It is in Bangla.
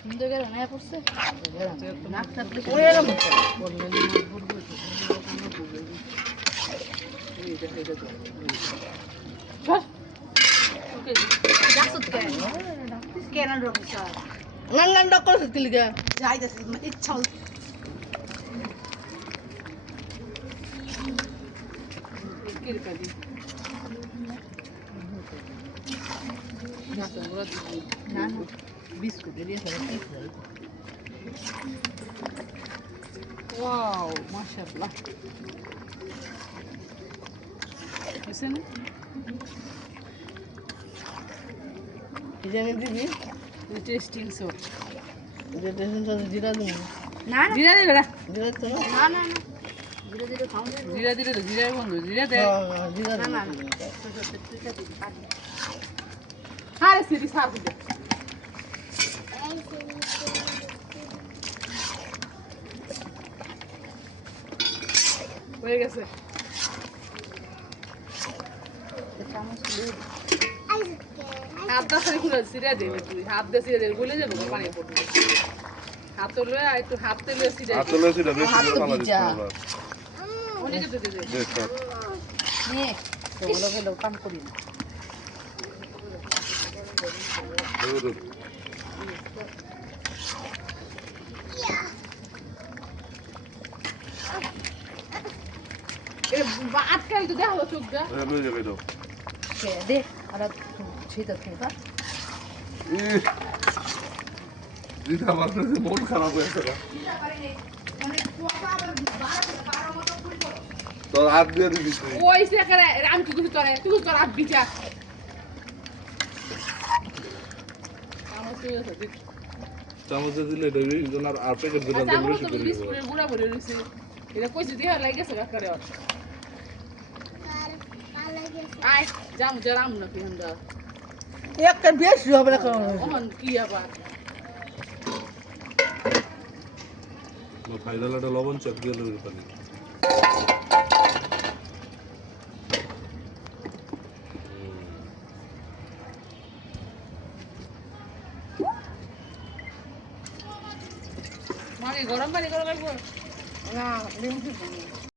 সুন্দর করে না পড়ছে ইচ্ছা বিস্কুট ওয়াও মাশাআল্লাহ হইছে না জানি দিবি টেস্টিং সস এটা টেস্টিং সস জিরা দিবি না জিরা দিবে না জিরা তো না না না জিরা দিলে খাও জিরা দিলে তো জিরা বন্ধু জিরা দে জিরা না না আরে সিরি সাথ দে হয়ে গেছে হাত দাসে খুলে সিরা দে তুই হাত দে সিরা দে বলে যাবে পানি পড়বে হাত তোলে একটু হাত তেলে সিরা হাত তোলে সিরা বেশি করে পালা দিতে হবে ওদিকে দে দে দে নে তোগুলোকে লোকান করি আটকাই তো দেখো চোখ যা লই যাবে দাও কে দে আর ছিটা ছিটা দিদা মারতে মন খারাপ হয়ে গেল মানে কোপা আবার 12 মতো ফুল করো তো হাত দিয়ে দিবি ওই সে করে রাম কি তুই তোর হাত বিচা চামচ দিলে দেবি জনার আর প্যাকেট দিলে দেবি বেশি করে বিস্কুটের গুড়া ভরে রইছে এটা কইছে দিয়া লাগেছে কাকরে আই জাম জরাম না পিন্দা একটা বেশ হবে না কোন কি আবার ও ফাইনালটা লবণ চেক দিয়ে লই পানি মারি গরম পানি করে রাখবো না লেবু